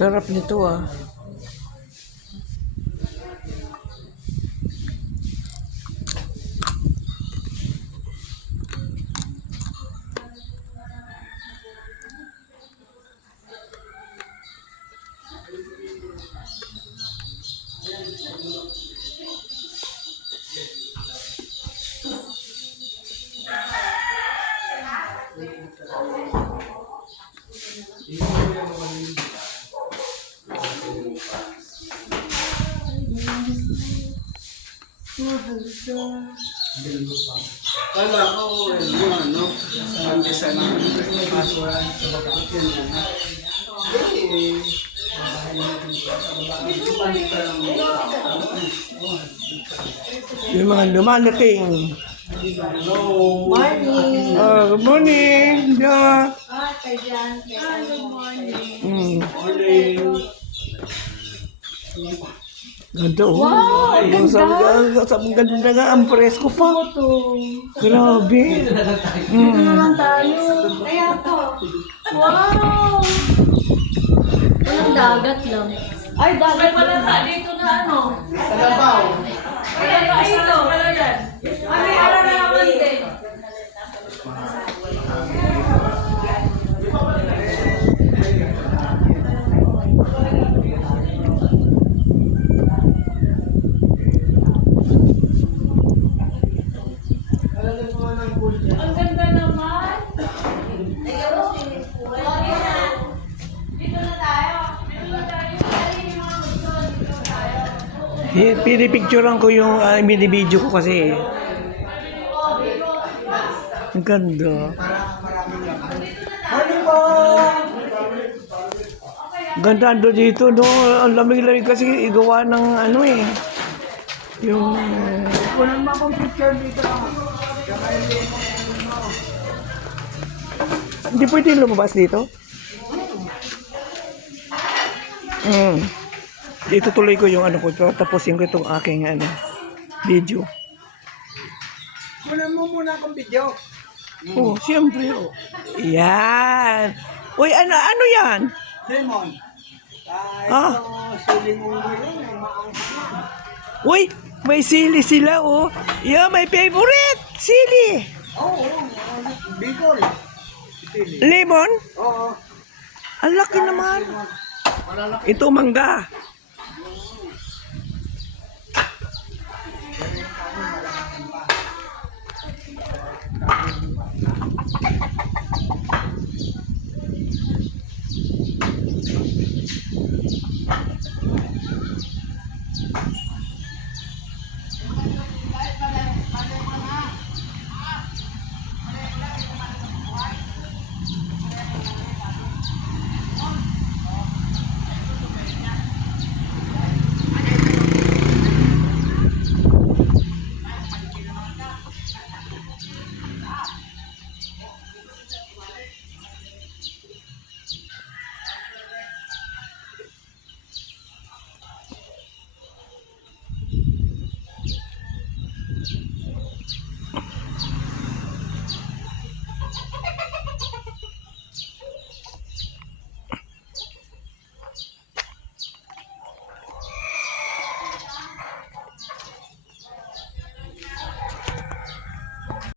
Sarap nito ah. Kala ko, ano, ang design ng password sa baba. Yung mga lumalaking. Hello. Morning. Good morning. Yeah. Kay Jan. Good morning. Morning. Ganda oh. Wow, ang ganda. Ang ganda nga, ang presko pa. Grabe. Dito na lang tayo. Kaya po. Wow. Walang dagat lang. Ay, dagat pala na. Dito na ano. Kalabaw. Kaya pa ito. Ay, may araw na naman din. Ang ganda naman. Dito na tayo. Dito na tayo. Dito na tayo. Pinipicturean ko yung mini-video ko kasi. Ang ganda. Ganda ando dito, no? Ang lamig-lamig kasi igawa ng ano eh. Yung... Kunan mo akong picture dito. Hindi pwede lumabas dito? Dito tuloy ko yung ano ko. Tapusin ko itong aking ano, video. Kunan mo muna akong video. Oh, siyempre. Oh. Yan. Uy, ano yan? Lemon. Ah. Ito, siling ulo yun. May maangkin. Uy, may sili sila, oh. Yeah, my favorite. Sili. Oo, Bicol. Sili. Lemon. Oo. Ang laki naman. Ito, mangga.